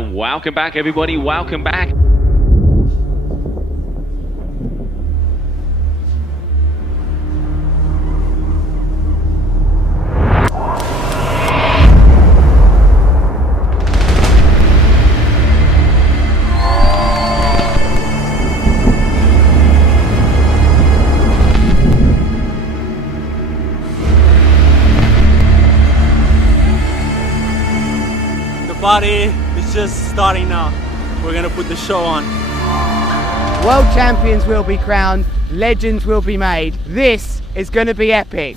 And welcome back, everybody. Welcome back. Party is just starting now. We're gonna put the show on. World champions will be crowned, legends will be made. This is gonna be epic.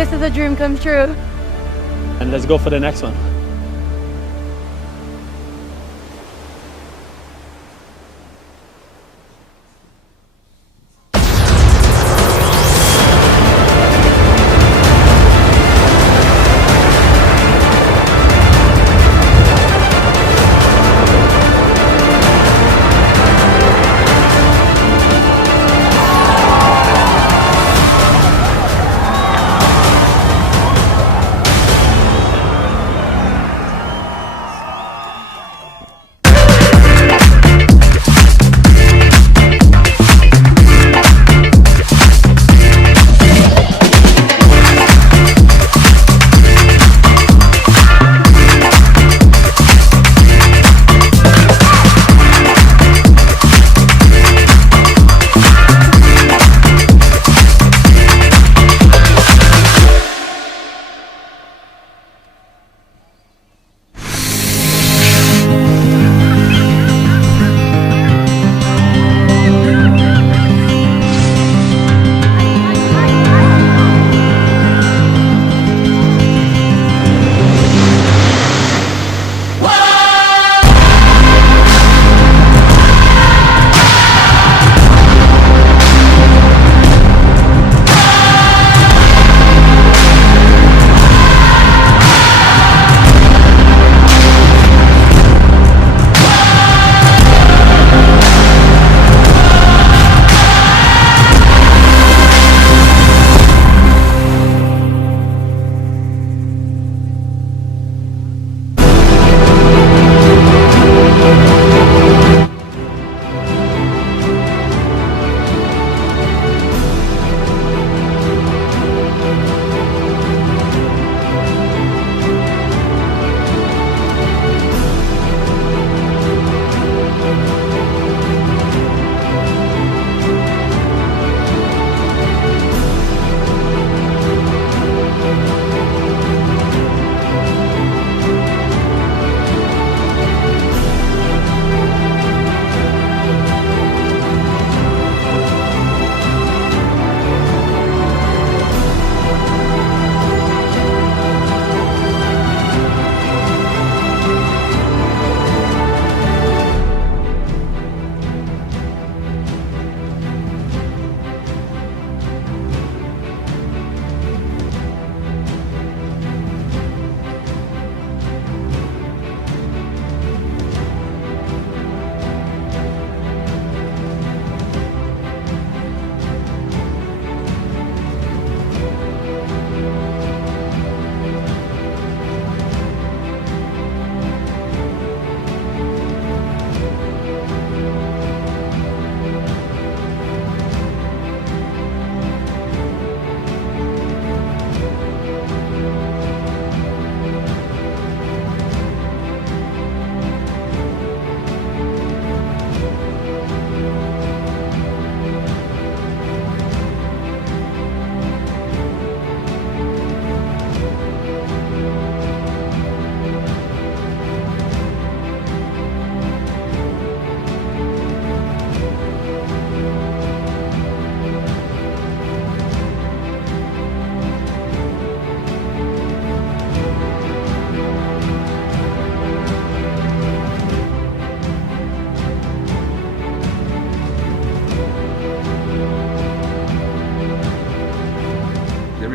This is a dream come true. And let's go for the next one.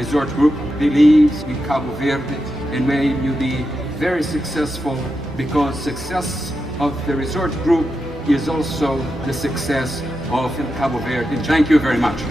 resort group believes in Cabo Verde, and may you be very successful, because success of the resort group is also the success of Cabo Verde. Thank you very much.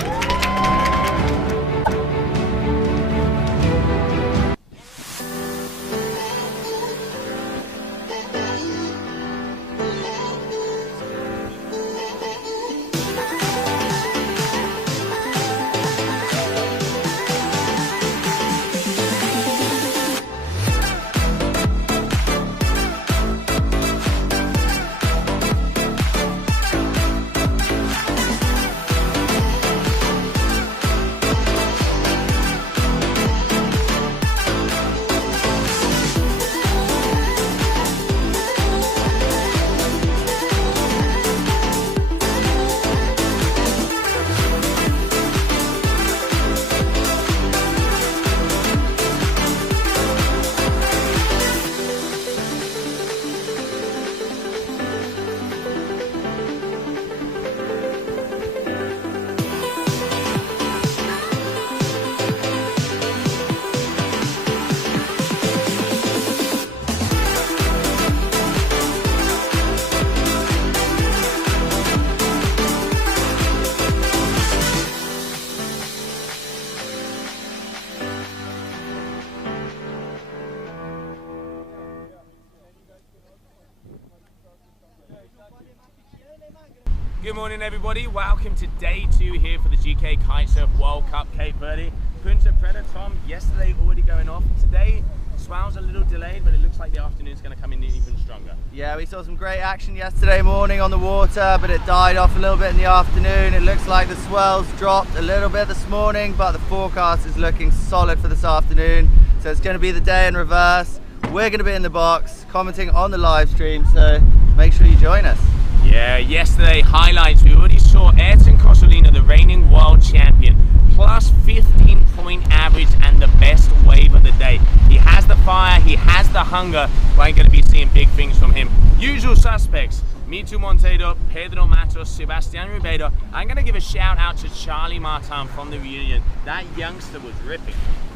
Good morning everybody, welcome to day 2 here for the GKA Kite-Surf World Cup Cape Verde. Punta Preta, Tom, yesterday already going off. Today, swell's a little delayed, but it looks like the afternoon's going to come in even stronger. Yeah, we saw some great action yesterday morning on the water, but it died off a little bit in the afternoon. It looks like the swells dropped a little bit this morning, but the forecast is looking solid for this afternoon. So it's going to be the day in reverse. We're going to be in the box, commenting on the live stream, so make sure you join us. Yeah, yesterday highlights, we already saw Ayrton Cosolino, the reigning world champion, plus 15-point average and the best wave of the day. He has the fire, he has the hunger. We're going to be seeing big things from him. Usual suspects, Mitu Monteiro, Pedro Matos, Sebastian Ribeiro. I'm going to give a shout out to Charlie Martin from the reunion. That youngster was ripping.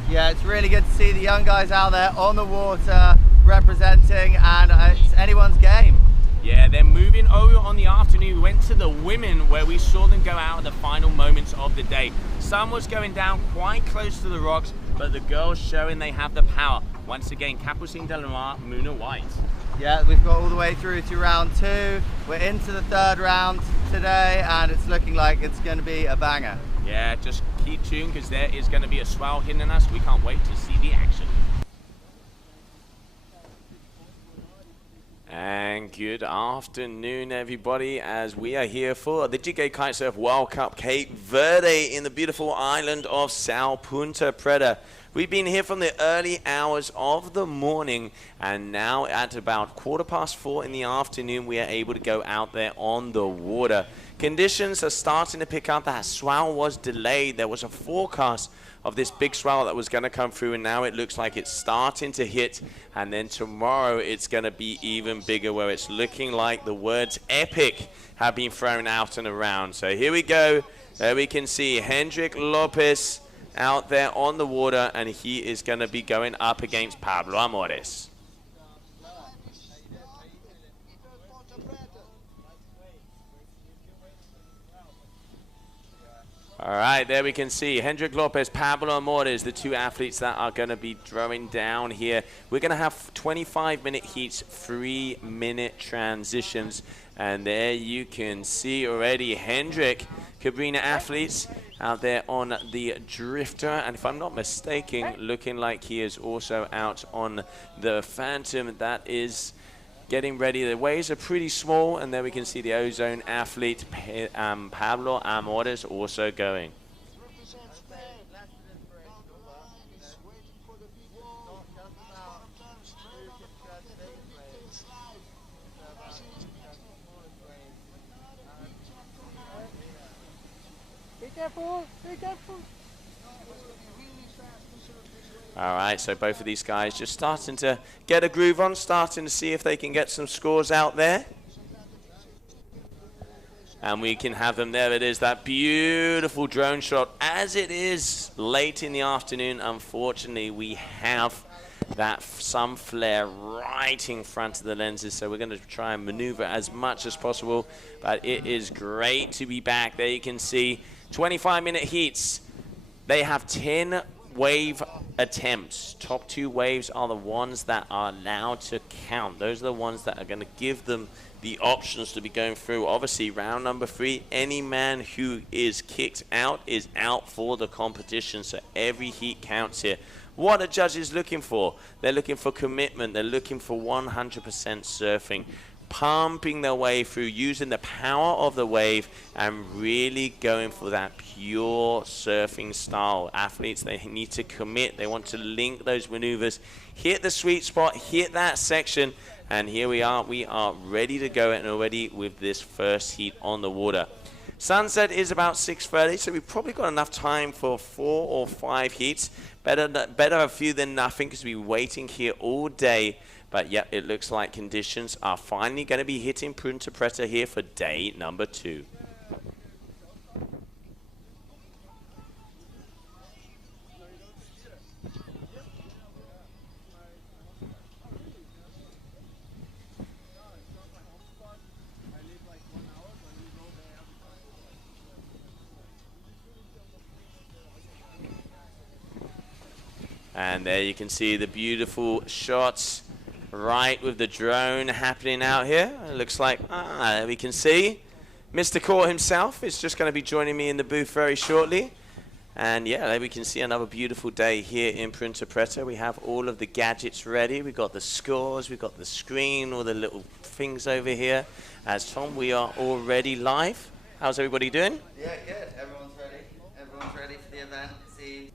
Yeah, it's really good to see the young guys out there on the water representing, and it's anyone's game. Yeah, then moving over on the afternoon, we went to the women where we saw them go out at the final moments of the day. Sun was going down quite close to the rocks, but the girls showing they have the power. Once again, Capucine Del Mar, Muna White. Yeah, we've got all the way through to round 2. We're into the 3rd round today, and it's looking like it's going to be a banger. Yeah, just keep tuned because there is going to be a swell hitting us. We can't wait to see the action. And good afternoon everybody, as we are here for the GKA Kite-Surf World Cup Cape Verde in the beautiful island of Sao Punta Preta. We've been here from the early hours of the morning, and now at about 4:15 in the afternoon we are able to go out there on the water. Conditions are starting to pick up. That swell was delayed. There was a forecast of this big swell that was going to come through, and now it looks like it's starting to hit, and then tomorrow it's going to be even bigger, where it's looking like the words epic have been thrown out and around. So here we go. There we can see Hendrik Lopez out there on the water, and he is going to be going up against Pablo Amores. All right, there we can see Hendrik Lopez, Pablo Amores, the two athletes that are going to be throwing down here. We're going to have 25-minute heats, 3-minute transitions. And there you can see already Hendrik, Cabrina athletes out there on the drifter. And if I'm not mistaken, looking like he is also out on the Phantom. That is getting ready. The waves are pretty small, and there we can see the Ozone athlete Pablo Amores also going. Be careful, be careful. All right, so both of these guys just starting to get a groove on, starting to see if they can get some scores out there. And we can have them there. It is that beautiful drone shot. As it is late in the afternoon, unfortunately, we have that sun flare right in front of the lenses, so we're going to try and maneuver as much as possible. But it is great to be back. There you can see 25-minute heats. They have 10 wave attempts. Top 2 waves are the ones that are allowed to count. Those are the ones that are going to give them the options to be going through. Obviously, round number 3, any man who is kicked out is out for the competition, so every heat counts here. What are judges looking for? They're looking for commitment. They're looking for 100% surfing, pumping their way through, using the power of the wave and really going for that pure surfing style. Athletes, they need to commit. They want to link those maneuvers, hit the sweet spot, hit that section, and here we are. We are ready to go and already with this first heat on the water. Sunset is about 6:30, so we've probably got enough time for 4 or 5 heats. Better a few than nothing, because we've been waiting here all day. But yeah, it looks like conditions are finally going to be hitting Punta Preta here for day number 2. And there you can see the beautiful shots right with the drone happening out here. It looks like, we can see Mr. Core himself is just going to be joining me in the booth very shortly. And yeah, there we can see another beautiful day here in Punta Preta. We have all of the gadgets ready. We've got the scores, we've got the screen, all the little things over here. As Tom, we are already live. How's everybody doing? Yeah, good. Everyone's ready. Everyone's ready for the event. See.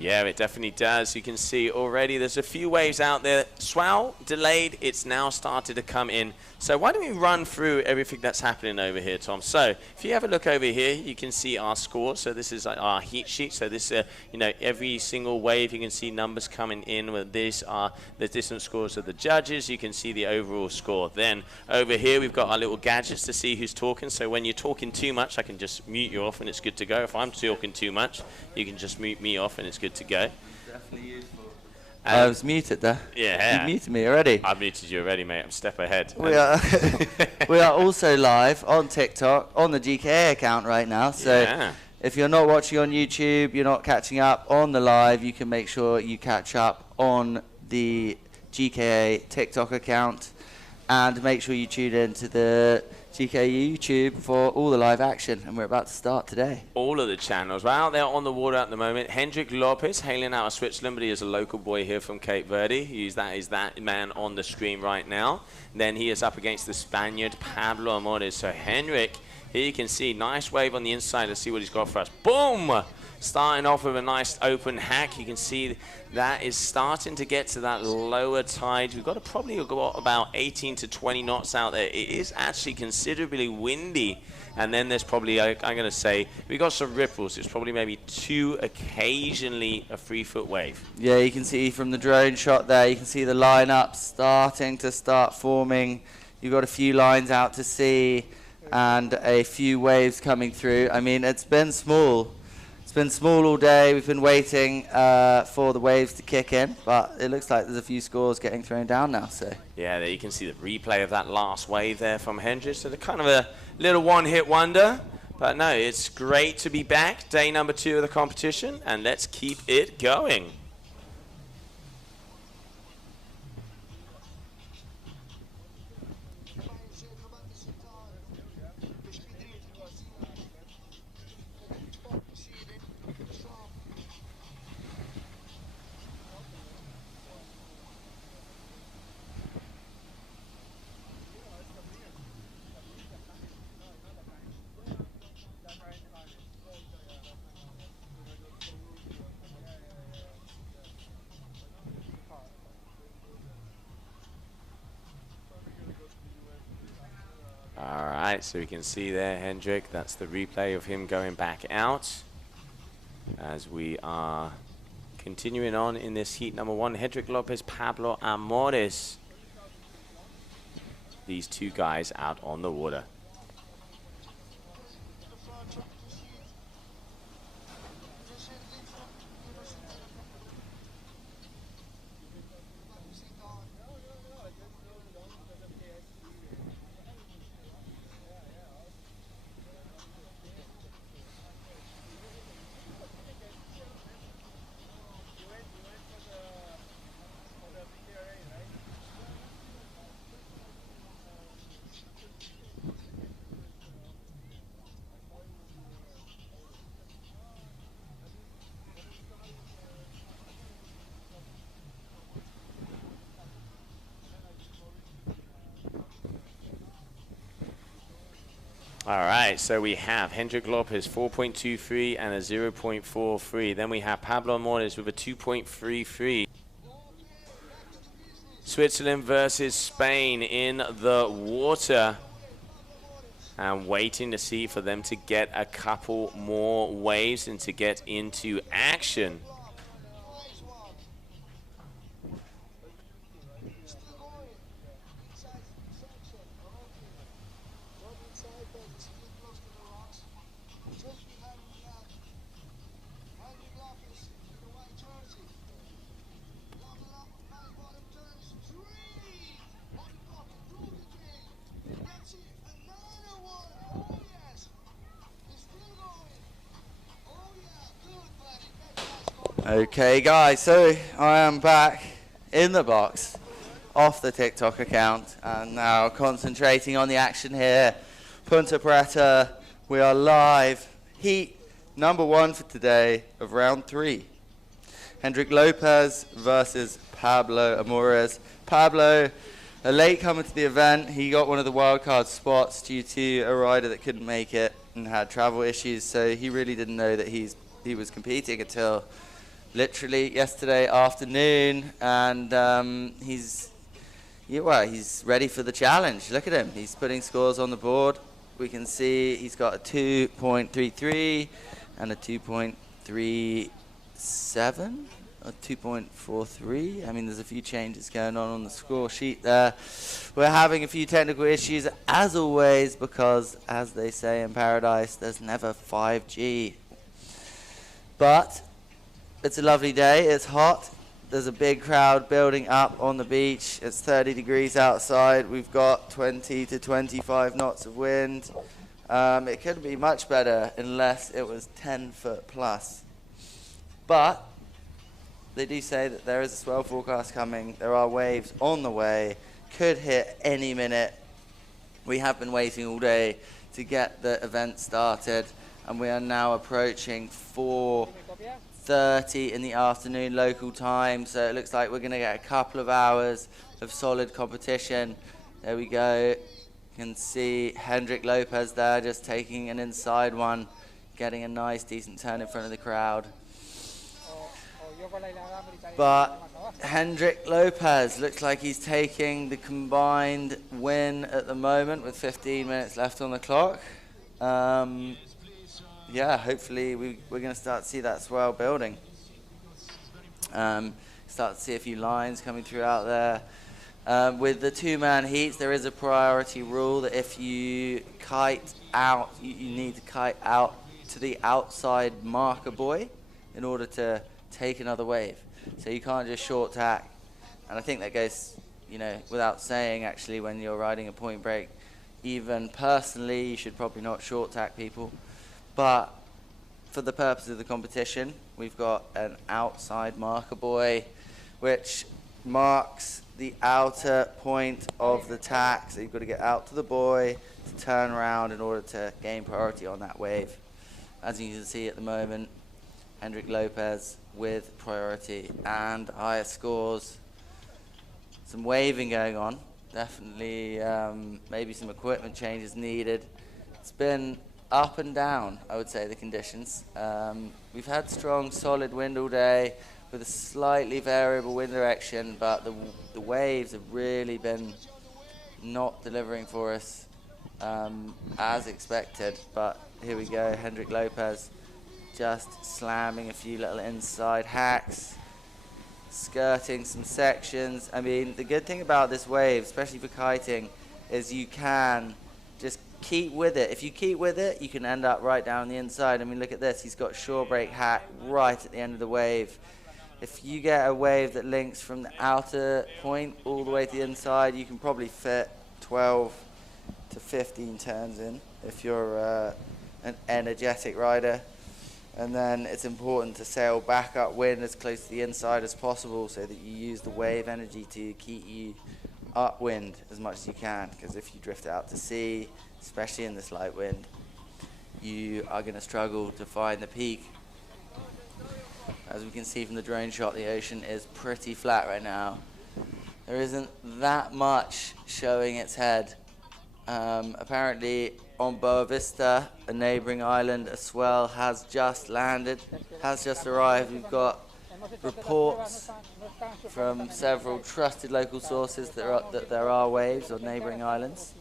Yeah, it definitely does. You can see already there's a few waves out there. Swell delayed. It's now started to come in. So why don't we run through everything that's happening over here, Tom? So if you have a look over here, you can see our scores. So this is our heat sheet. So this, you know, every single wave, you can see numbers coming in. With these are the different scores of the judges. You can see the overall score. Then over here, we've got our little gadgets to see who's talking. So when you're talking too much, I can just mute you off and it's good to go. If I'm talking too much, you can just mute me off and it's good to go. Definitely useful. I was muted there. Yeah. You muted me already. I've muted you already, mate. I'm a step ahead. We are, we are also live on TikTok, on the GKA account right now. So Yeah. if you're not watching on YouTube, you're not catching up on the live, you can make sure you catch up on the GKA TikTok account. And make sure you tune in to the GKA YouTube for all the live action. And we're about to start today. All of the channels. We're out there on the water at the moment. Hendrik Lopez, hailing out of Switzerland, but he is a local boy here from Cape Verde. He's that man on the screen right now. Then he is up against the Spaniard, Pablo Amores. So Hendrik, here you can see, nice wave on the inside. Let's see what he's got for us. Boom! Starting off with a nice open hack. You can see that is starting to get to that lower tide. We've got probably got about 18 to 20 knots out there. It is actually considerably windy. And then there's probably, I'm going to say, we got some ripples. It's probably maybe 2, occasionally a 3-foot wave. Yeah, you can see from the drone shot there, you can see the lineup starting to forming. You've got a few lines out to sea and a few waves coming through. I mean, it's been small. It's been small all day. We've been waiting for the waves to kick in, but it looks like there's a few scores getting thrown down now. So yeah, there you can see the replay of that last wave there from Hendricks. So the kind of a little one-hit wonder, but no, it's great to be back. Day number 2 of the competition, and let's keep it going. Alright, so we can see there, Hendrik, that's the replay of him going back out as we are Continuing on in this heat number 1, Hendrik Lopez, Pablo Amores. These two guys out on the water. All right, so we have Hendrik Lopez 4.23 and a 0.43. Then we have Pablo Amores with a 2.33. Switzerland versus Spain in the water. And waiting to see for them to get a couple more waves and to get into action. Okay guys, so I am back in the box off the TikTok account and now concentrating on the action here. Punta Preta, we are live. Heat number 1 for today of round 3. Hendrik Lopez versus Pablo Amores. Pablo, a late comer to the event. He got one of the wildcard spots due to a rider that couldn't make it and had travel issues, so he really didn't know that he was competing until literally yesterday afternoon, and he's ready for the challenge. Look at him, he's putting scores on the board. We can see he's got a 2.33 and a 2.37 or 2.43. I mean, there's a few changes going on the score sheet there. We're having a few technical issues as always, because as they say in paradise, there's never 5G. But it's a lovely day, it's hot, there's a big crowd building up on the beach, it's 30 degrees outside, we've got 20 to 25 knots of wind. It couldn't be much better unless it was 10 foot plus. But they do say that there is a swell forecast coming, there are waves on the way, could hit any minute. We have been waiting all day to get the event started, and we are now approaching 4:30 in the afternoon local time, so it looks like we're going to get a couple of hours of solid competition. There we go. You can see Hendrik Lopez there just taking an inside one, getting a nice decent turn in front of the crowd. But Hendrik Lopez looks like he's taking the combined win at the moment with 15 minutes left on the clock. Yeah, hopefully we're going to start to see that swell building. Start to see a few lines coming through out there. With the 2-man heats, there is a priority rule that if you kite out, you need to kite out to the outside marker buoy in order to take another wave. So you can't just short tack. And I think that goes, without saying actually when you're riding a point break. Even personally, you should probably not short tack people. But for the purpose of the competition, we've got an outside marker buoy, which marks the outer point of the tack. So you've got to get out to the buoy to turn around in order to gain priority on that wave. As you can see at the moment, Hendrik Lopez with priority and higher scores. Some waving going on. Definitely maybe some equipment changes needed. It's been up and down, I would say, the conditions. We've had strong, solid wind all day with a slightly variable wind direction, but the waves have really been not delivering for us as expected. But here we go, Hendrik Lopez just slamming a few little inside hacks, skirting some sections. I mean, the good thing about this wave, especially for kiting, is you can just keep with it. If you keep with it, you can end up right down the inside. I mean, look at this. He's got shore break hack right at the end of the wave. If you get a wave that links from the outer point all the way to the inside, you can probably fit 12 to 15 turns in if you're an energetic rider. And then it's important to sail back upwind as close to the inside as possible so that you use the wave energy to keep you upwind as much as you can, because if you drift out to sea, especially in this light wind, you are going to struggle to find the peak. As we can see from the drone shot, the ocean is pretty flat right now. There isn't that much showing its head. Apparently on Boa Vista, a neighboring island, a swell has just landed, has just arrived. We've got reports from several trusted local sources that there are waves on neighboring islands.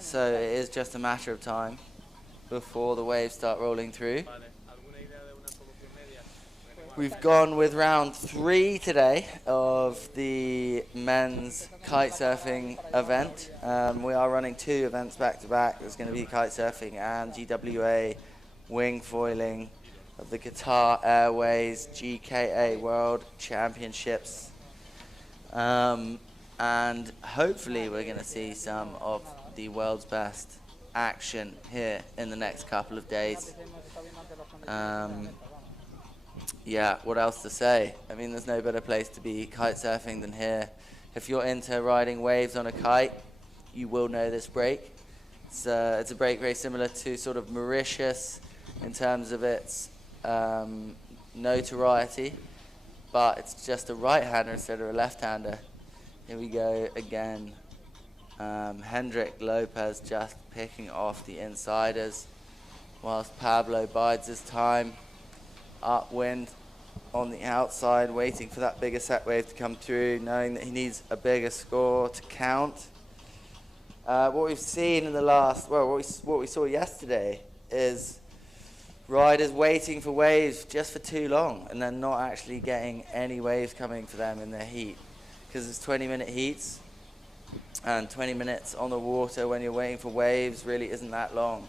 So it is just a matter of time before the waves start rolling through. We've gone with round 3 today of the men's kitesurfing event. We are running 2 events back to back. There's going to be kitesurfing and GWA wing foiling of the Qatar Airways GKA World Championships. And hopefully we're going to see some of the world's best action here in the next couple of days. Yeah, what else to say? I mean, there's no better place to be kite surfing than here. If you're into riding waves on a kite, you will know this break. It's a break very similar to sort of Mauritius in terms of its notoriety, but it's just a right-hander instead of a left-hander. Here we go again. Hendrik Lopez just picking off the insiders, whilst Pablo bides his time. Upwind on the outside, waiting for that bigger set wave to come through, knowing that he needs a bigger score to count. What we've seen in the last, well, what we saw yesterday is riders waiting for waves just for too long and then not actually getting any waves coming for them in their heat, because it's 20-minute heats, and 20 minutes on the water when you're waiting for waves really isn't that long.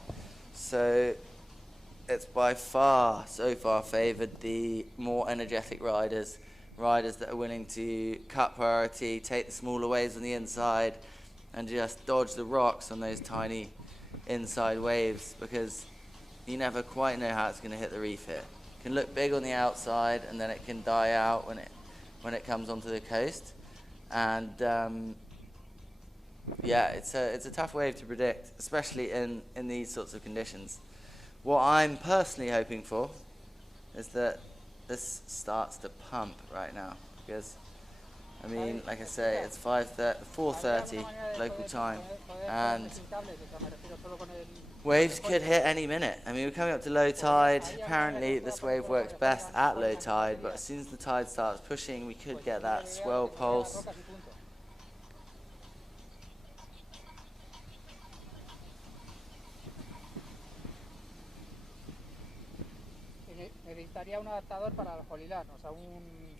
So it's by far, so far, favoured the more energetic riders that are willing to cut priority, take the smaller waves on the inside, and just dodge the rocks on those tiny inside waves, because you never quite know how it's going to hit the reef here. It can look big on the outside, and then it can die out when it comes onto the coast. And yeah, it's a tough wave to predict, especially in these sorts of conditions. What I'm personally hoping for is that this starts to pump right now, because, I mean, like I say, it's 4:30 local time, and waves could hit any minute. I mean, we're coming up to low tide. Apparently, this wave works best at low tide, but as soon as the tide starts pushing, we could get that swell pulse.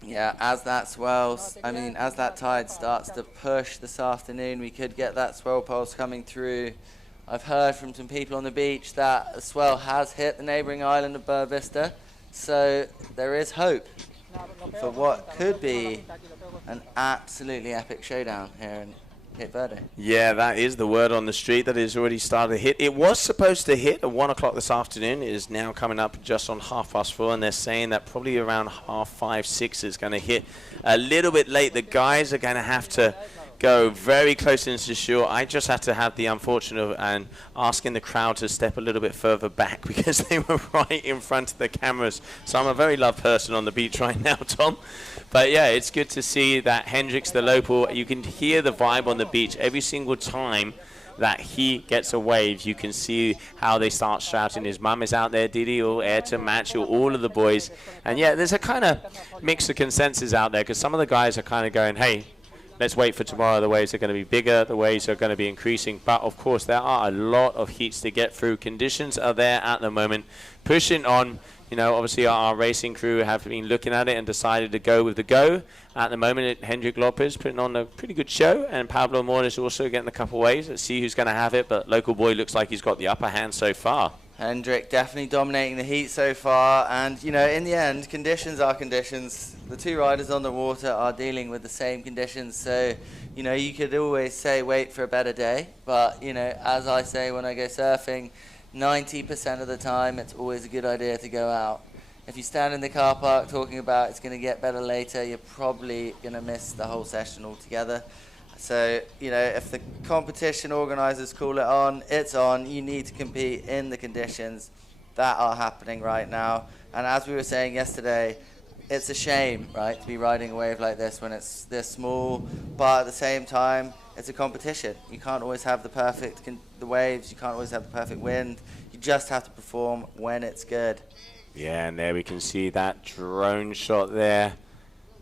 Yeah, as that swells, I mean, as that tide starts to push this afternoon, we could get that swell pulse coming through. I've heard from some people on the beach that the swell has hit the neighbouring island of Boa Vista, so there is hope for what could be an absolutely epic showdown here in Verde. Yeah, that is the word on the street that is already started to hit. It was supposed to hit at 1 o'clock this afternoon. It is now coming up just on 4:30, and they're saying that probably around 5:30, 6 is going to hit a little bit late. The guys are going to have to go very close into the shore. I just had to have the unfortunate and asking the crowd to step a little bit further back because they were right in front of the cameras. So I'm a very loved person on the beach right now, Tom. But yeah, it's good to see that Hendrix, the local, you can hear the vibe on the beach every single time that he gets a wave. You can see how they start shouting. His mum is out there, Didi, or Air to Match, or all of the boys. And yeah, there's a kind of mix of consensus out there because some of the guys are kind of going, hey, let's wait for tomorrow. The waves are going to be bigger. The waves are going to be increasing. But, of course, there are a lot of heats to get through. Conditions are there at the moment. Pushing on. You know, obviously our racing crew have been looking at it and decided to go with the go. At the moment, Hendrik Lopez putting on a pretty good show, and Pablo Morris also getting a couple ways. Let's see who's going to have it, but Local Boy looks like he's got the upper hand so far. Hendrik definitely dominating the heat so far, and you know, in the end, conditions are conditions. The two riders on the water are dealing with the same conditions, so you know, you could always say wait for a better day, but you know, as I say when I go surfing, 90% of the time it's always a good idea to go out. If you stand in the car park talking about it's going to get better later, you're probably going to miss the whole session altogether. So, you know, if the competition organisers call it on, it's on. You need to compete in the conditions that are happening right now. And as we were saying yesterday, it's a shame, right, to be riding a wave like this when it's this small. But at the same time, it's a competition. You can't always have the perfect the waves. You can't always have the perfect wind. You just have to perform when it's good. Yeah, and there we can see that drone shot there.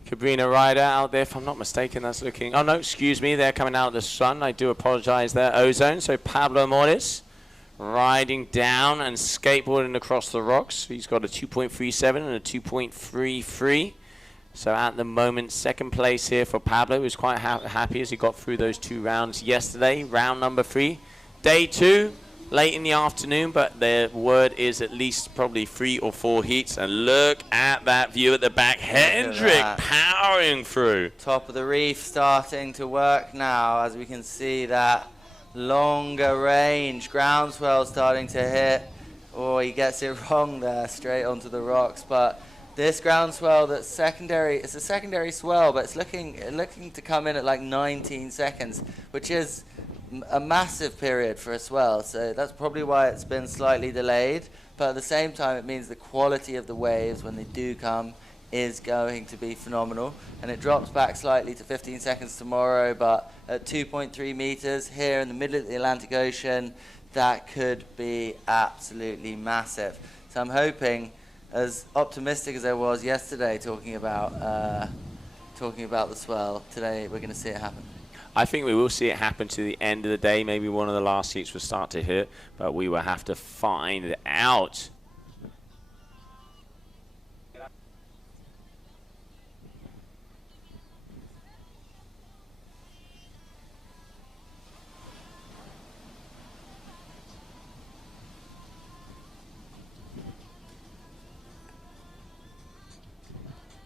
Cabrina rider out there, if I'm not mistaken, that's looking... Oh, no, excuse me, they're coming out of the sun. I do apologize there. Ozone, so Pablo Morris riding down and skateboarding across the rocks. He's got a 2.37 and a 2.33. So at the moment, second place here for Pablo, who's quite happy as he got through those 2 rounds yesterday. Round number 3. Day 2. Late in the afternoon, but the word is at least probably 3 or 4 heats. And look at that view at the back. Hendrik powering through. Top of the reef starting to work now, as we can see that longer range. Groundswell starting to hit. Oh, he gets it wrong there, straight onto the rocks. But this groundswell that's secondary, it's a secondary swell, but it's looking to come in at like 19 seconds, which is a massive period for a swell, so that's probably why it's been slightly delayed. But at the same time, it means the quality of the waves when they do come is going to be phenomenal. And it drops back slightly to 15 seconds tomorrow, but at 2.3 meters here in the middle of the Atlantic Ocean, that could be absolutely massive. So I'm hoping, as optimistic as I was yesterday talking about the swell, today we're going to see it happen. I think we will see it happen to the end of the day. Maybe one of the last heats will start to hit, but we will have to find out.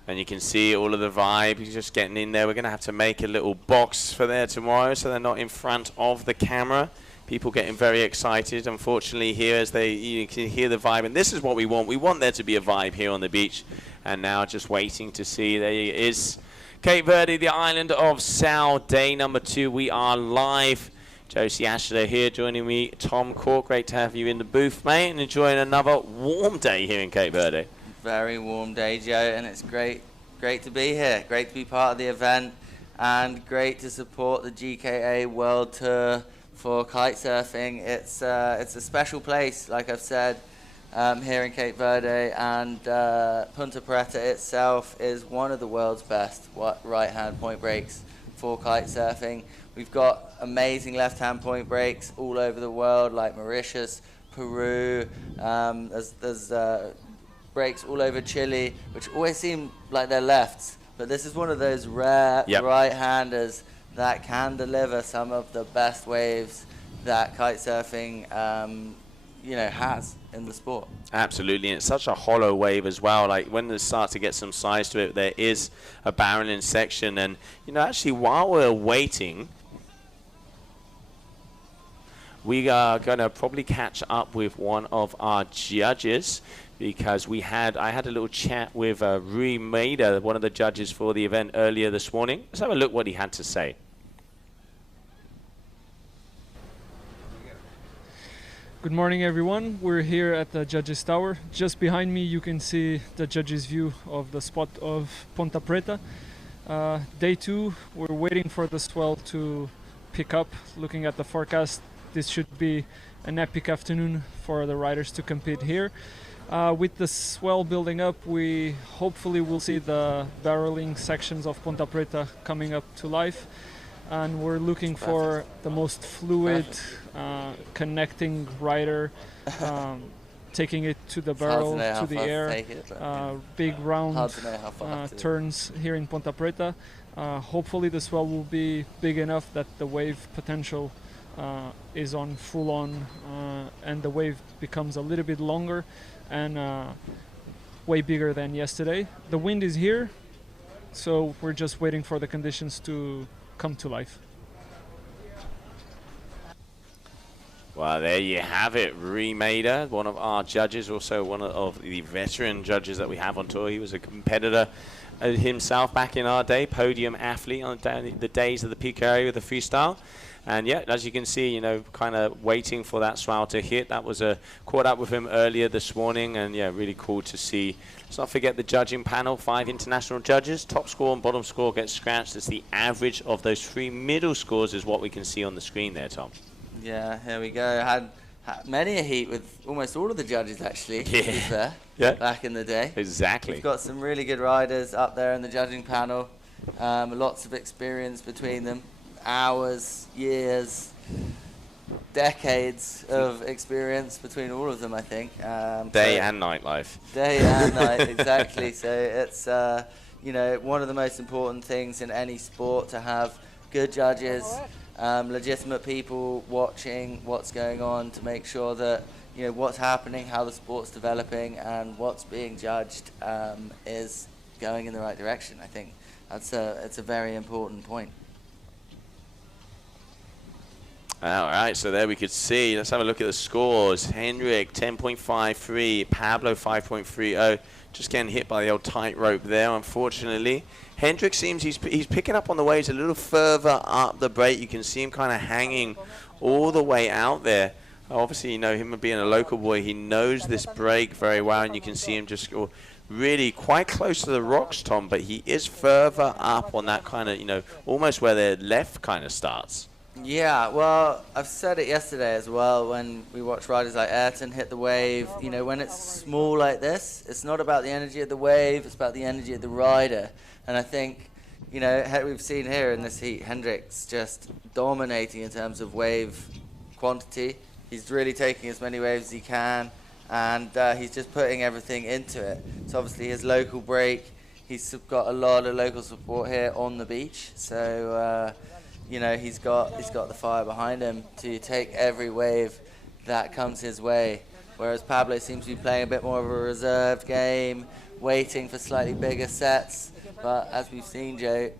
And you can see all of the vibe. He's just getting in there. We're going to have to make a little box for there tomorrow so they're not in front of the camera. People getting very excited, unfortunately, here as you can hear the vibe. And this is what we want. We want there to be a vibe here on the beach. And now just waiting to see. There is Cape Verde, the island of Sal, day number 2. We are live. Josie Ashler here joining me. Tom Cork, great to have you in the booth, mate. And enjoying another warm day here in Cape Verde. Very warm day, Joe, and it's great to be here. Great to be part of the event, and great to support the GKA World Tour for kitesurfing. It's a special place, like I've said, here in Cape Verde, and Punta Preta itself is one of the world's best right-hand point breaks for kitesurfing. We've got amazing left-hand point breaks all over the world, like Mauritius, Peru. There's breaks all over Chile, which always seem like they're lefts, but this is one of those rare right-handers that can deliver some of the best waves that kitesurfing has in the sport. Absolutely, and it's such a hollow wave as well. Like when they start to get some size to it, there is a barreling section. And actually, while we're waiting, we are going to probably catch up with one of our judges, because I had a little chat with Rui Maida, one of the judges for the event earlier this morning. Let's have a look what he had to say. Good morning, everyone. We're here at the Judges Tower. Just behind me, you can see the judges' view of the spot of Punta Preta. Day 2, we're waiting for the swell to pick up. Looking at the forecast, this should be an epic afternoon for the riders to compete here. With the swell building up, we hopefully will see the barreling sections of Punta Preta coming up to life, and we're looking for the most fluid connecting rider taking it to the It's hard to barrel, know how to the far to air, take it, but big round hard to know how far to. turns here in Ponta Preta. Hopefully the swell will be big enough that the wave potential is on full on, and the wave becomes a little bit longer and way bigger than yesterday. The wind is here, so we're just waiting for the conditions to come to life. Well, there you have it. Remader, one of our judges, also one of the veteran judges that we have on tour. He was a competitor himself back in our day, podium athlete on the days of the PKA with the freestyle. And yeah, as you can see, you know, kind of waiting for that swell to hit. That was caught up with him earlier this morning, and yeah, really cool to see. Let's not forget the judging panel, 5 international judges. Top score and bottom score gets scratched. It's the average of those 3 middle scores is what we can see on the screen there, Tom. Yeah, here we go. Had many a heat with almost all of the judges, actually, back in the day. Exactly. We've got some really good riders up there in the judging panel. Lots of experience between them. Hours, years, decades of experience between all of them, I think. Day and night life. Day and night, exactly. So it's, you know, one of the most important things in any sport to have good judges, legitimate people watching what's going on to make sure that, you know, what's happening, how the sport's developing, and what's being judged is going in the right direction. I think it's a very important point. All right, so there we could see. Let's have a look at the scores. Hendrik 10.53, Pablo 5.30. Just getting hit by the old tightrope there, unfortunately. Hendrik seems he's picking up on the waves a little further up the break. You can see him kind of hanging all the way out there. Obviously, you know, him being a local boy, he knows this break very well, and you can see him just really quite close to the rocks, Tom, but he is further up on that kind of, you know, almost where the left kind of starts. Yeah, well, I've said it yesterday as well when we watch riders like Ayrton hit the wave. You know, when it's small like this, it's not about the energy of the wave, it's about the energy of the rider. And I think, you know, we've seen here in this heat, Hendrik's just dominating in terms of wave quantity. He's really taking as many waves as he can, and he's just putting everything into it. So obviously his local break, he's got a lot of local support here on the beach. So, you know, he's got the fire behind him to take every wave that comes his way. Whereas Pablo seems to be playing a bit more of a reserved game, waiting for slightly bigger sets. But as we've seen, Joe,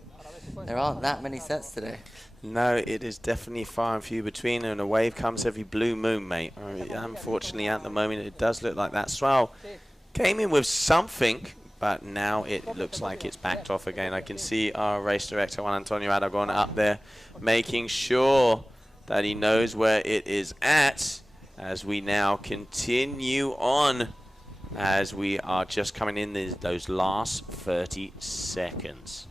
there aren't that many sets today. No, it is definitely far and few between, and a wave comes every blue moon, mate. Unfortunately, at the moment, it does look like that swell came in with something, but now it looks like it's backed off again. I can see our race director, Juan Antonio Aragon, up there making sure that he knows where it is at as we now continue on, as we are just coming in those last 30 seconds.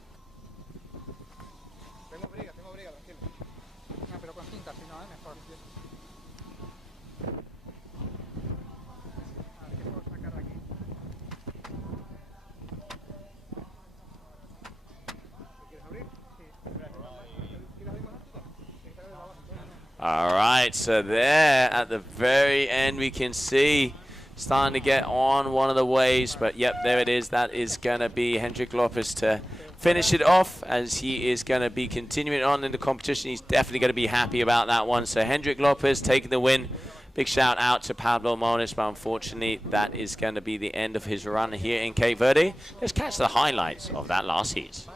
All right, so there at the very end we can see starting to get on one of the waves, but yep, there it is. That is going to be Hendrik Lopez to finish it off, as he is going to be continuing on in the competition. He's definitely going to be happy about that one. So Hendrik Lopez taking the win. Big shout out to Pablo Moniz, but unfortunately that is going to be the end of his run here in Cape Verde. Let's catch the highlights of that last heat.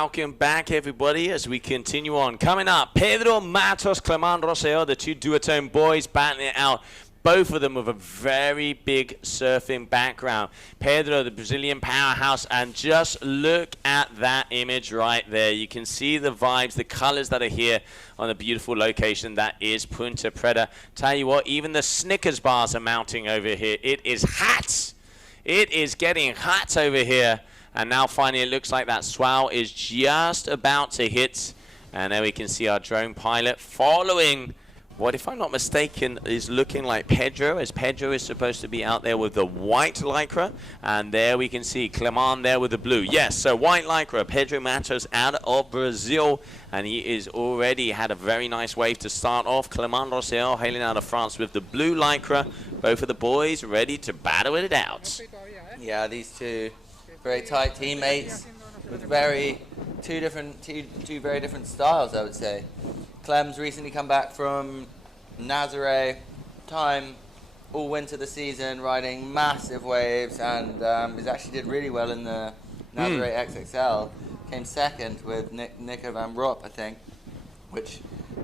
welcome back, everybody, as we continue on. Coming up, Pedro Matos, Clement Rosselló, the two duotone boys battling it out. Both of them with a very big surfing background. Pedro, the Brazilian powerhouse, and just look at that image right there. You can see the vibes, the colors that are here on the beautiful location that is Punta Preta. Tell you what, even the Snickers bars are mounting over here. It is hot. It is getting hot over here. And now finally it looks like that swell is just about to hit. And there we can see our drone pilot following what, if I'm not mistaken, is looking like Pedro, as Pedro is supposed to be out there with the white lycra. And there we can see Clement there with the blue. Yes, so white lycra, Pedro Matos out of Brazil. And he is already had a very nice wave to start off. Clement Rosselló hailing out of France with the blue lycra. Both of the boys ready to battle it out. Yeah, these two very tight teammates with two very different styles, I would say. Clem's recently come back from Nazaré, time all winter the season, riding massive waves, and he's actually did really well in the Nazaré XXL. Came second with Nico van Rop, I think, which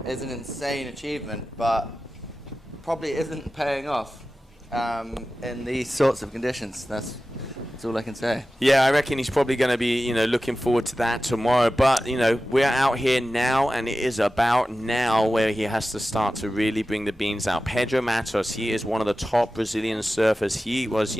is an insane achievement, but probably isn't paying off in these sorts of conditions. That's all I can say. Yeah, I reckon he's probably going to be, looking forward to that tomorrow. But, we're out here now, and it is about now where he has to start to really bring the beans out. Pedro Matos, he is one of the top Brazilian surfers. He was,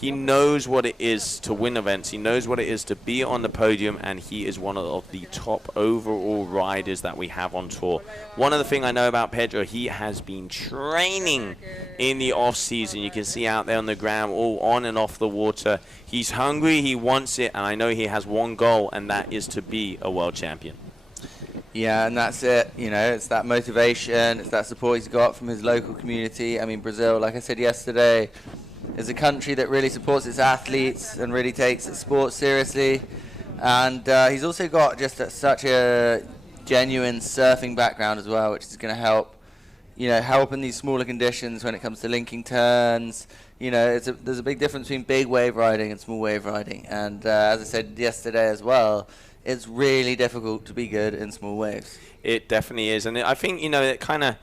he knows what it is to win events. He knows what it is to be on the podium, and he is one of the top overall riders that we have on tour. One other thing I know about Pedro, he has been training in the off-season. You can see out there on the ground, all on and off the water. He's hungry, he wants it, and I know he has one goal, and that is to be a world champion. Yeah, and that's it. It's that motivation, it's that support he's got from his local community. I mean, Brazil, like I said yesterday, is a country that really supports its athletes and really takes its sport seriously. And he's also got just such a genuine surfing background as well, which is going to help, help in these smaller conditions when it comes to linking turns. There's a big difference between big wave riding and small wave riding. And as I said yesterday as well, it's really difficult to be good in small waves. It definitely is. And I think, it kind of,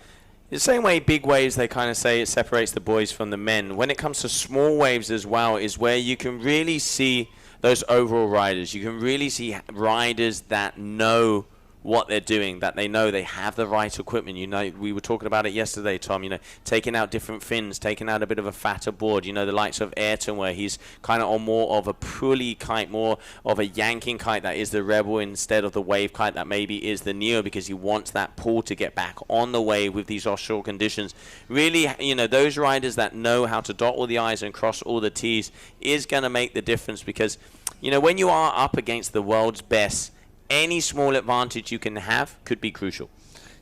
the same way big waves, they kind of say it separates the boys from the men. When it comes to small waves as well, is where you can really see those overall riders. You can really see riders that know what they're doing, that they know they have the right equipment. We were talking about it yesterday, Tom, taking out different fins, taking out a bit of a fatter board, the likes of Ayrton, where he's kind of on more of a pulley kite, more of a yanking kite that is the Rebel instead of the wave kite that maybe is the Neo, because he wants that pull to get back on the wave with these offshore conditions. Really, those riders that know how to dot all the I's and cross all the T's is going to make the difference, because, when you are up against the world's best, any small advantage you can have could be crucial.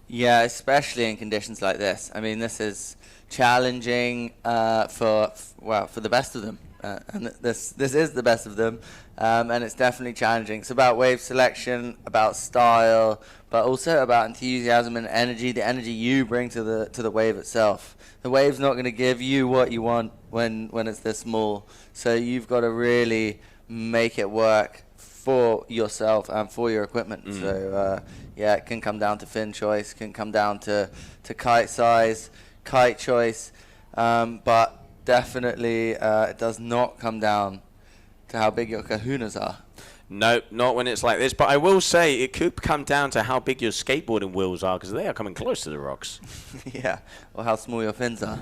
Yeah, especially in conditions like this. I mean, this is challenging for the best of them. And this is the best of them. And it's definitely challenging. It's about wave selection, about style, but also about enthusiasm and energy, the energy you bring to the wave itself. The wave's not going to give you what you want when it's this small. So you've got to really make it work for yourself and for your equipment. So it can come down to fin choice, can come down to kite size, kite choice, but definitely it does not come down to how big your kahunas are. No, not when it's like this. But I will say it could come down to how big your skateboarding wheels are, because they are coming close to the rocks. Yeah, or how small your fins are.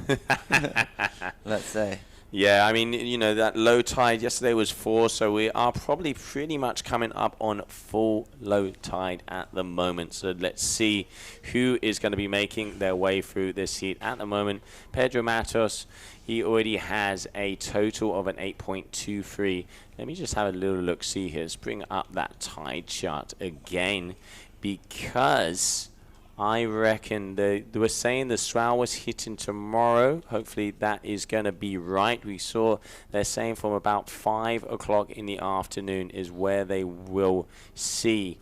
Let's say. Yeah, I mean, that low tide yesterday was 4, so we are probably pretty much coming up on full low tide at the moment. So let's see who is going to be making their way through this heat at the moment. Pedro Matos, he already has a total of an 8.23. Let me just have a little look-see here. Let's bring up that tide chart again, because I reckon they were saying the swell was hitting tomorrow. Hopefully that is going to be right. We saw they're saying from about 5 o'clock in the afternoon is where they will see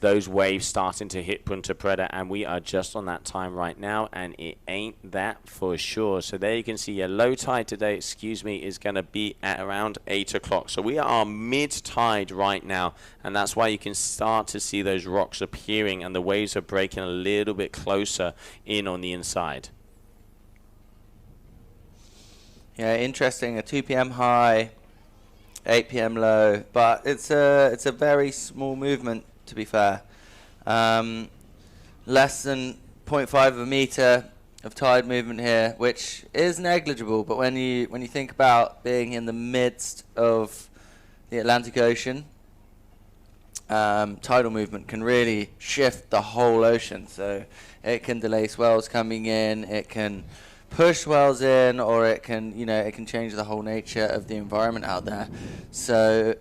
those waves starting to hit Punta Preta, and we are just on that time right now, and it ain't that for sure. So there you can see a low tide today, is going to be at around 8 o'clock. So we are mid-tide right now, and that's why you can start to see those rocks appearing and the waves are breaking a little bit closer in on the inside. Yeah, interesting. A 2 p.m. high, 8 p.m. low, but it's a very small movement, to be fair. Less than 0.5 of a meter of tide movement here, which is negligible, but when you think about being in the midst of the Atlantic Ocean, tidal movement can really shift the whole ocean. So it can delay swells coming in, it can push swells in, or it can change the whole nature of the environment out there. So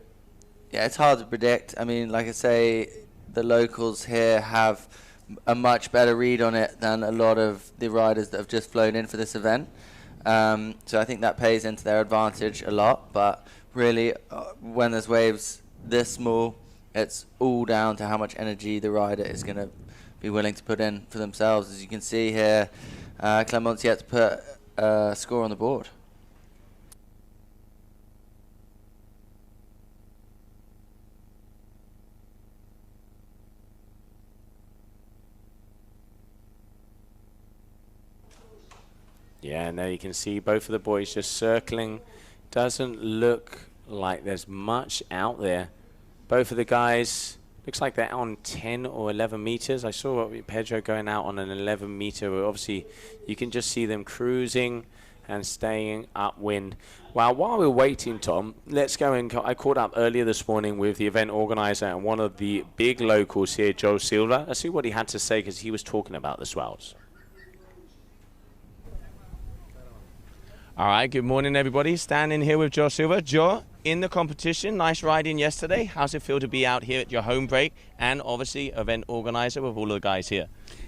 yeah, it's hard to predict. I mean, like I say, the locals here have a much better read on it than a lot of the riders that have just flown in for this event. So I think that pays into their advantage a lot. But really, when there's waves this small, it's all down to how much energy the rider is going to be willing to put in for themselves. As you can see here, Clement's yet to put a score on the board. Yeah, now you can see both of the boys just circling. Doesn't look like there's much out there. Both of the guys, looks like they're on 10 or 11 meters. I saw Pedro going out on an 11 meter. But obviously, you can just see them cruising and staying upwind. Well, while we're waiting, Tom, let's go and I caught up earlier this morning with the event organizer and one of the big locals here, Joe Silva. Let's see what he had to say, because he was talking about the swells. All right, good morning, everybody. Standing here with Joe Silva. Joe, in the competition, nice riding yesterday. How's it feel to be out here at your home break and obviously event organizer with all of the guys here?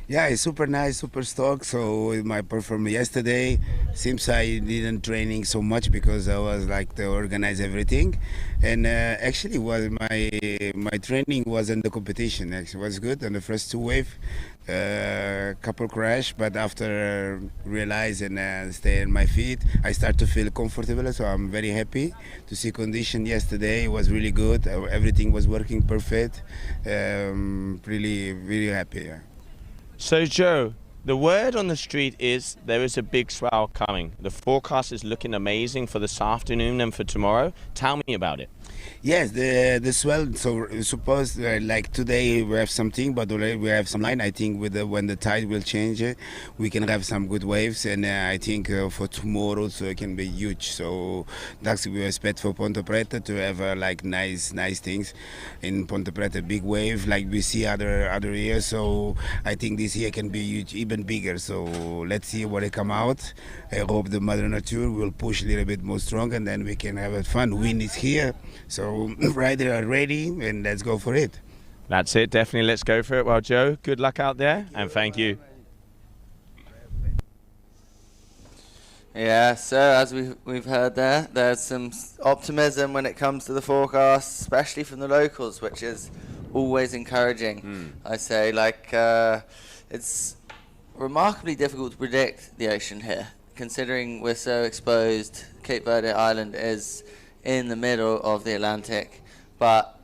Yeah, it's super nice, super stoked. So with my performance yesterday, seems I didn't training so much because I was like to organize everything, and actually was my training was in the competition. Actually, was good on the first two wave. Couple crash, but after realize and stay on my feet, I start to feel comfortable. So I'm very happy to see condition yesterday was really good. Everything was working perfect. Really, really happy. Yeah. So Joe, the word on the street is there is a big swell coming. The forecast is looking amazing for this afternoon and for tomorrow. Tell me about it. Yes, the swell. So suppose like today we have something, but already we have some line. I think with when the tide will change, we can have some good waves, and I think for tomorrow so it can be huge. So that's we expect for Ponte Preta to have like nice things in Ponte Preta, big wave like we see other years. So I think this year can be huge, even bigger. So let's see what it come out. I hope the Mother Nature will push a little bit more strong, and then we can have it fun. Wind is here. So rider are ready, and let's go for it. That's it, definitely. Let's go for it. Well, Joe, good luck out there, and thank you. Yeah, so as we've heard there's some optimism when it comes to the forecast, especially from the locals, which is always encouraging. I say, like, it's remarkably difficult to predict the ocean here, considering we're so exposed. Cape Verde Island is in the middle of the Atlantic, but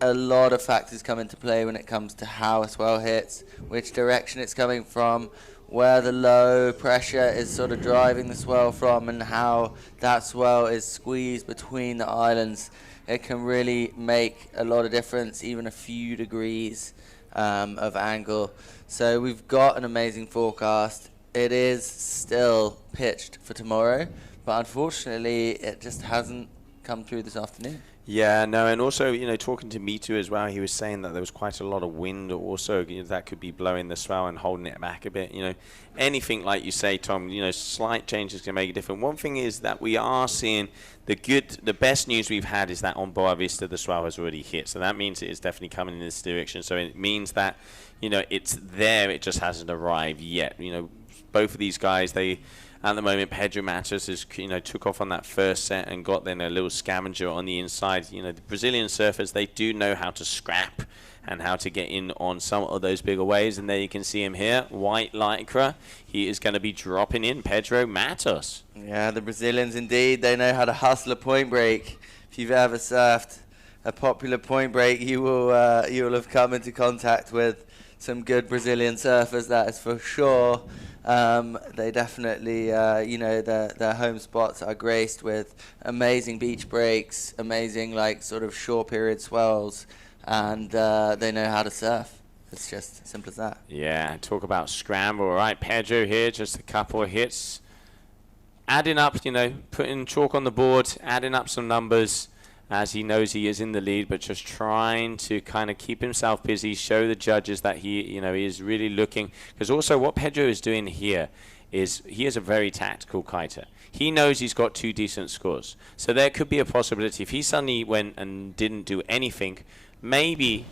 a lot of factors come into play when it comes to how a swell hits, which direction it's coming from, where the low pressure is sort of driving the swell from, and how that swell is squeezed between the islands. It can really make a lot of difference, even a few degrees of angle. So we've got an amazing forecast. It is still pitched for tomorrow, but unfortunately it just hasn't come through this afternoon. Yeah, no, and also, you know, talking to Mitu as well, he was saying that there was quite a lot of wind also, you know, that could be blowing the swell and holding it back a bit. You know, anything like you say, Tom, you know, slight changes can make a difference. One thing is that we are seeing the best news we've had is that on Boa Vista the swell has already hit. So that means it is definitely coming in this direction. So it means that, you know, it's there, it just hasn't arrived yet. You know, both of these guys, at the moment, Pedro Matos is, you know, took off on that first set and got then a little scavenger on the inside. You know, the Brazilian surfers, they do know how to scrap and how to get in on some of those bigger waves. And there you can see him here, white lycra. He is going to be dropping in Pedro Matos. Yeah, the Brazilians indeed, they know how to hustle a point break. If you've ever surfed a popular point break, you will have come into contact with some good Brazilian surfers, that is for sure. They definitely, their home spots are graced with amazing beach breaks, amazing sort of short period swells, and they know how to surf. It's just simple as that. Yeah, talk about scramble. All right, Pedro here, just a couple of hits. Adding up, putting chalk on the board, adding up some numbers as he knows he is in the lead, but just trying to kind of keep himself busy, show the judges that he is really looking. Because also what Pedro is doing here is he is a very tactical kiter. He knows he's got 2 decent scores. So there could be a possibility if he suddenly went and didn't do anything, maybe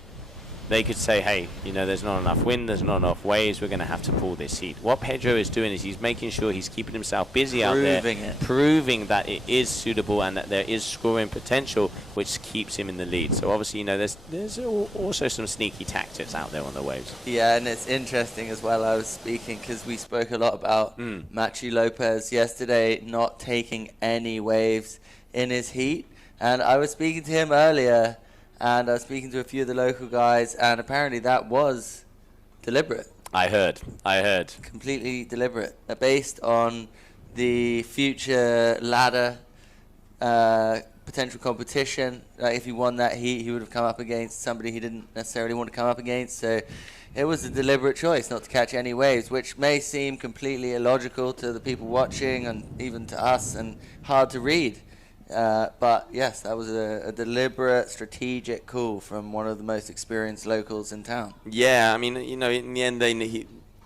they could say, hey, there's not enough wind, there's not enough waves, we're going to have to pull this heat. What Pedro is doing is he's making sure he's keeping himself busy out there, proving that it is suitable and that there is scoring potential, which keeps him in the lead. So obviously, there's also some sneaky tactics out there on the waves. Yeah, and it's interesting as well, I was speaking, because we spoke a lot about Machi Lopez yesterday not taking any waves in his heat. And I was speaking to him earlier, and I was speaking to a few of the local guys, and apparently that was deliberate. I heard. Completely deliberate. Based on the future ladder potential competition. If he won that heat, he would have come up against somebody he didn't necessarily want to come up against. So it was a deliberate choice not to catch any waves, which may seem completely illogical to the people watching and even to us and hard to read. But yes, that was a deliberate, strategic call from one of the most experienced locals in town. Yeah, I mean, in the end,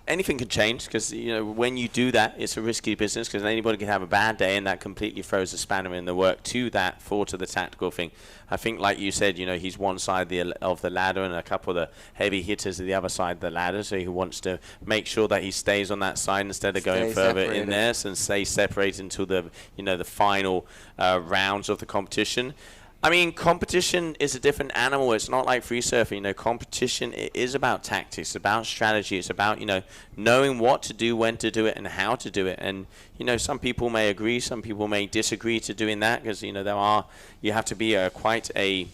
anything could change because, when you do that, it's a risky business because anybody can have a bad day and that completely throws a spanner in the work to the tactical thing. I think, like you said, he's one side of the ladder and a couple of the heavy hitters are the other side of the ladder. So he wants to make sure that he stays on that side instead of going further in there and stay separated until the final rounds of the competition. I mean, competition is a different animal. It's not like free surfing. Competition is about tactics, about strategy. It's about, knowing what to do, when to do it, and how to do it. And, some people may agree, some people may disagree to doing that because, you have to be quite a,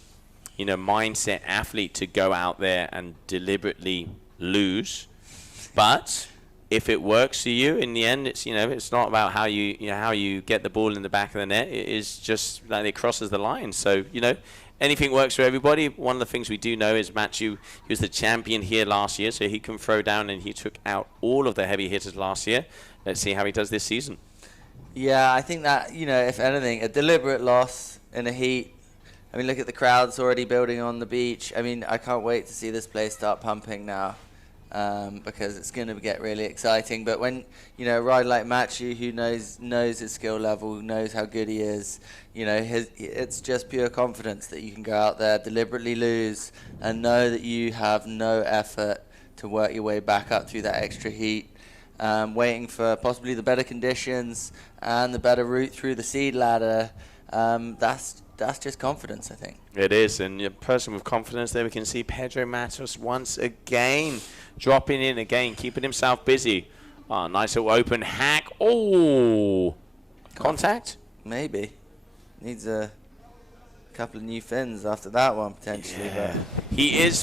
mindset athlete to go out there and deliberately lose. But if it works for you, in the end, it's it's not about how you get the ball in the back of the net. It is just that it crosses the line. So anything works for everybody. One of the things we do know is Matthew, he was the champion here last year, so he can throw down and he took out all of the heavy hitters last year. Let's see how he does this season. Yeah, I think that if anything, a deliberate loss in a heat. I mean, look at the crowds already building on the beach. I mean, I can't wait to see this place start pumping now. Because it's going to get really exciting. But when a rider like Matthew, who knows his skill level, knows how good he is, it's just pure confidence that you can go out there, deliberately lose, and know that you have no effort to work your way back up through that extra heat, waiting for possibly the better conditions and the better route through the seed ladder. That's just confidence, I think. It is, and a person with confidence there, we can see Pedro Matos once again dropping in again, keeping himself busy. Oh, nice little open hack. Oh, contact? Maybe. Needs a couple of new fins after that one, potentially. Yeah.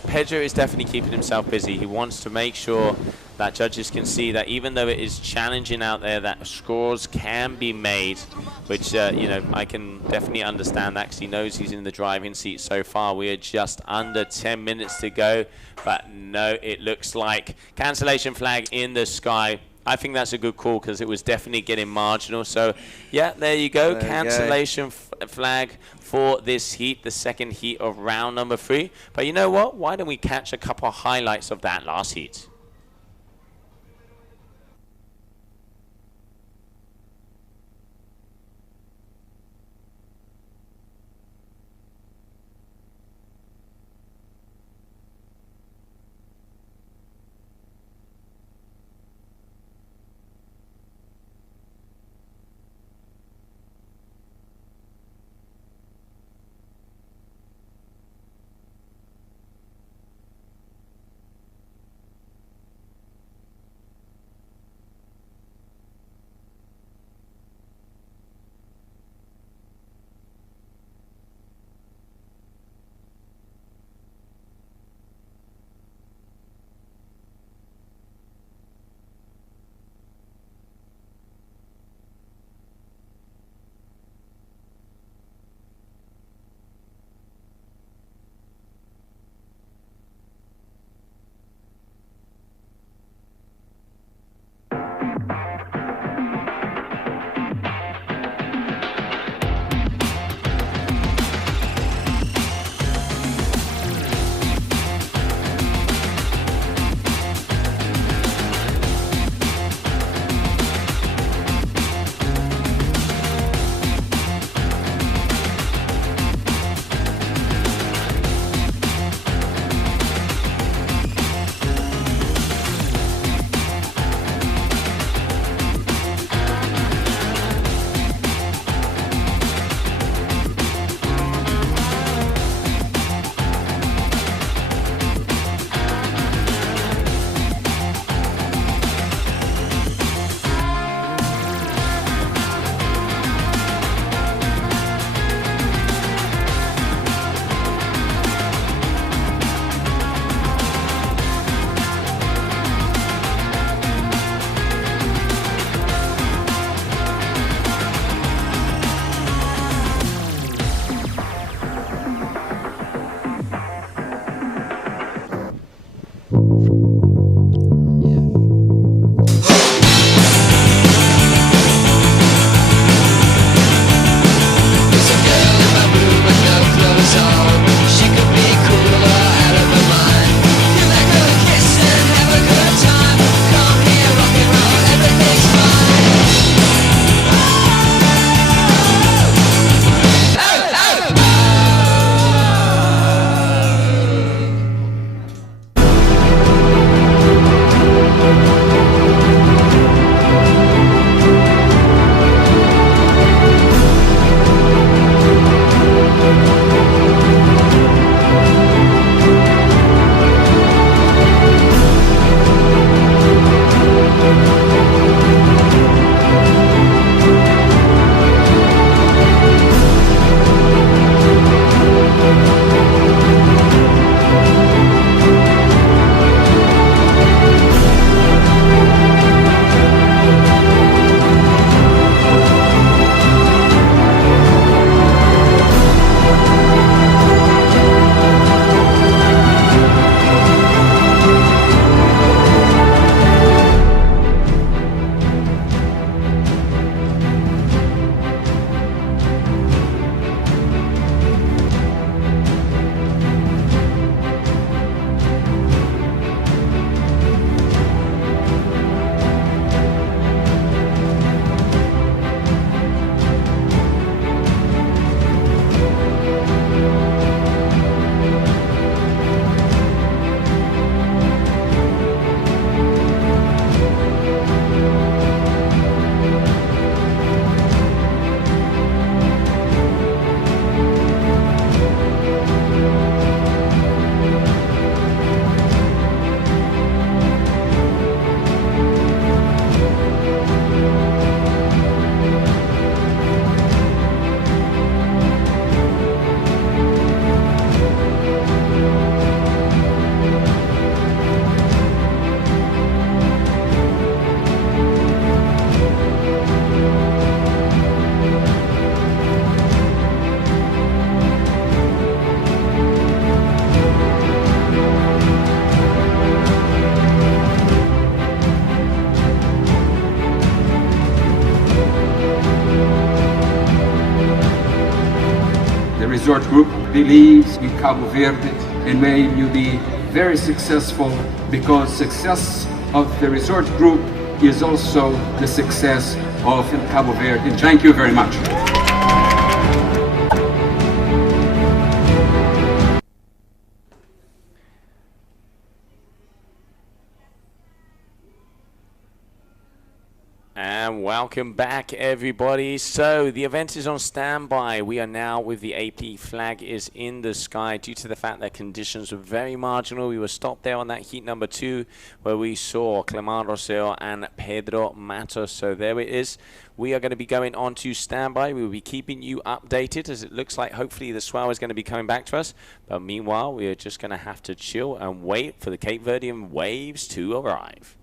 Pedro is definitely keeping himself busy. He wants to make sure that judges can see that even though it is challenging out there, that scores can be made, which, I can definitely understand that because he knows he's in the driving seat so far. We are just under 10 minutes to go, but no, it looks like cancellation flag in the sky. I think that's a good call because it was definitely getting marginal. So, yeah, there you go. Cancellation flag for this heat, the second heat of round number 3. But you know what? Why don't we catch a couple of highlights of that last heat? resort group believes in Cabo Verde, and may you be very successful, because success of the resort group is also the success of Cabo Verde. Thank you very much. And welcome back, everybody. So the event is on standby. We are now with the AP flag is in the sky due to the fact that conditions were very marginal. We were stopped there on that heat number 2 where we saw Clement Rosell and Pedro Matos. So there it is. We are going to be going on to standby. We will be keeping you updated, as it looks like hopefully the swell is going to be coming back to us. But meanwhile, we are just going to have to chill and wait for the Cape Verdean waves to arrive.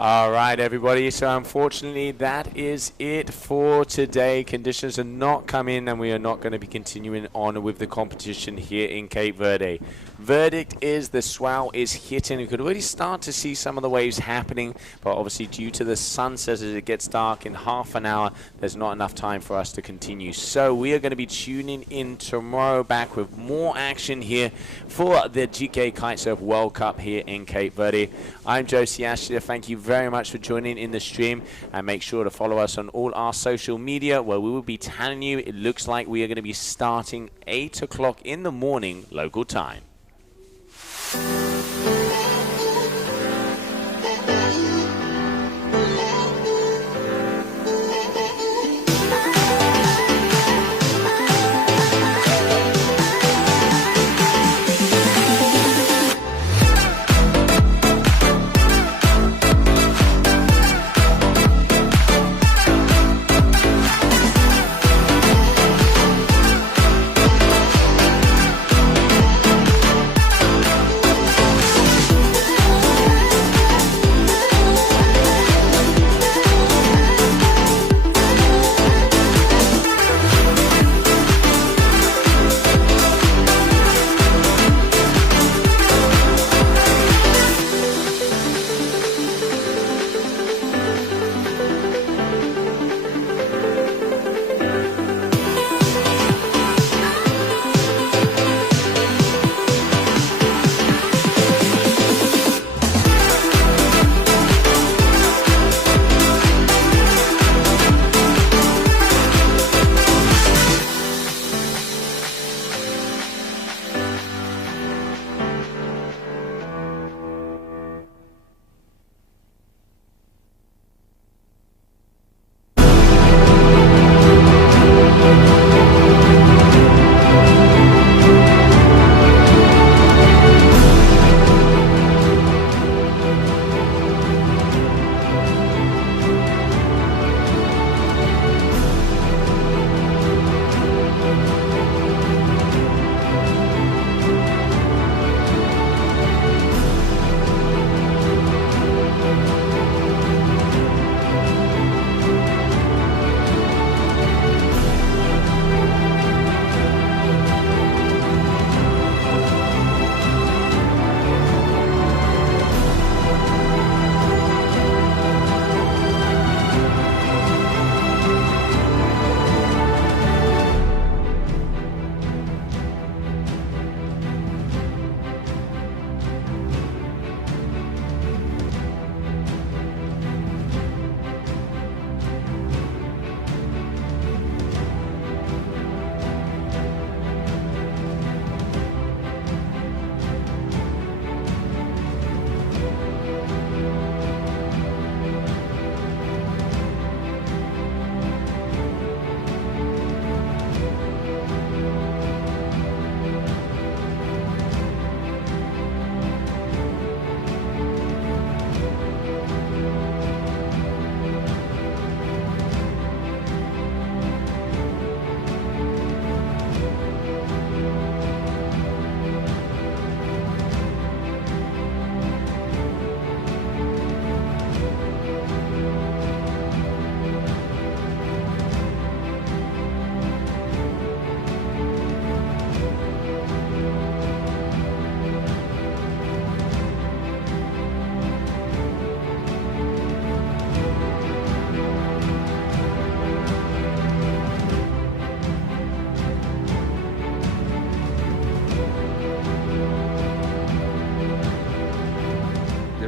All right, everybody. So unfortunately, that is it for today. Conditions are not coming, and we are not going to be continuing on with the competition here in Cape Verde. Verdict is the swell is hitting. You could already start to see some of the waves happening, but obviously due to the sunset as it gets dark in half an hour, there's not enough time for us to continue. So we are going to be tuning in tomorrow back with more action here for the GKA Kite-Surf World Cup here in Cape Verde. I'm Joe Siashida. Thank you very much for joining in the stream, and make sure to follow us on all our social media, where we will be telling you it looks like we are going to be starting 8 o'clock in the morning local time.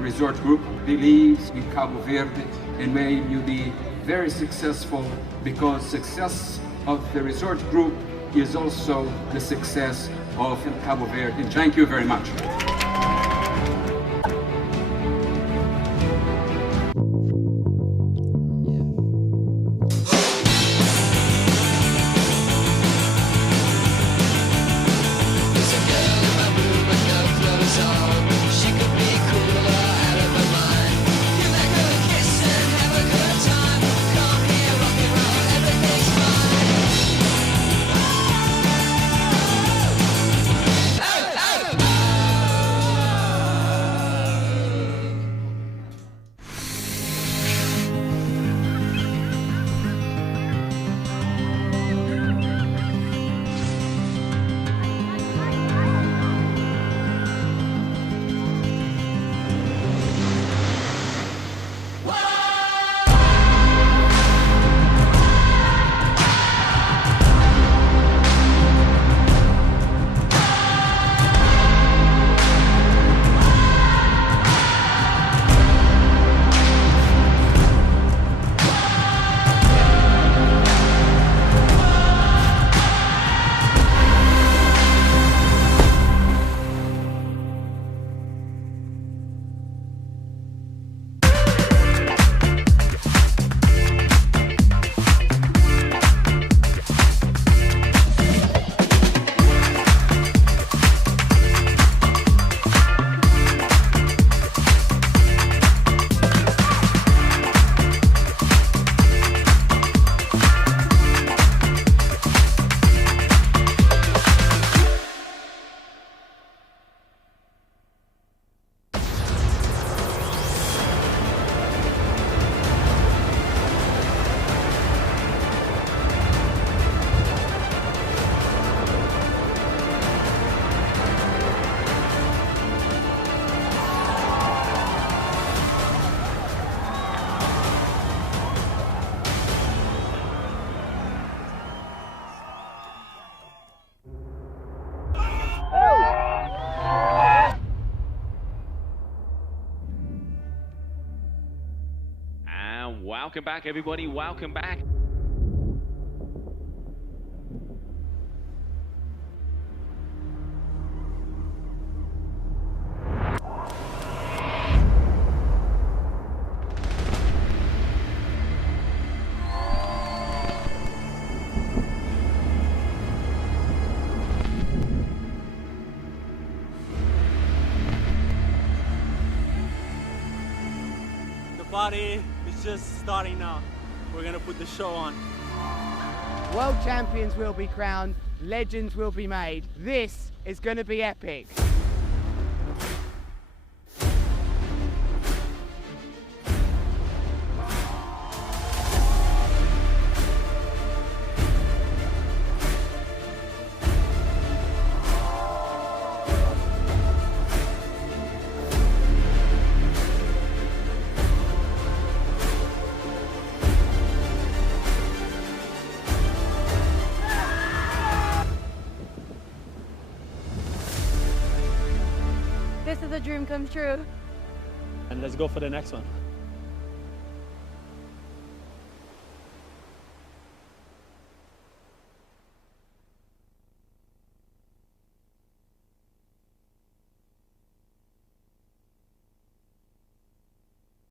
Resort Group believes in Cabo Verde, and may you be very successful, because success of the Resort Group is also the success of Cabo Verde. Thank you very much. Welcome back, everybody. Welcome back. The party is just starting now. We're gonna put the show on. World champions will be crowned, legends will be made. This is going to be epic. This is a dream come true. And let's go for the next one.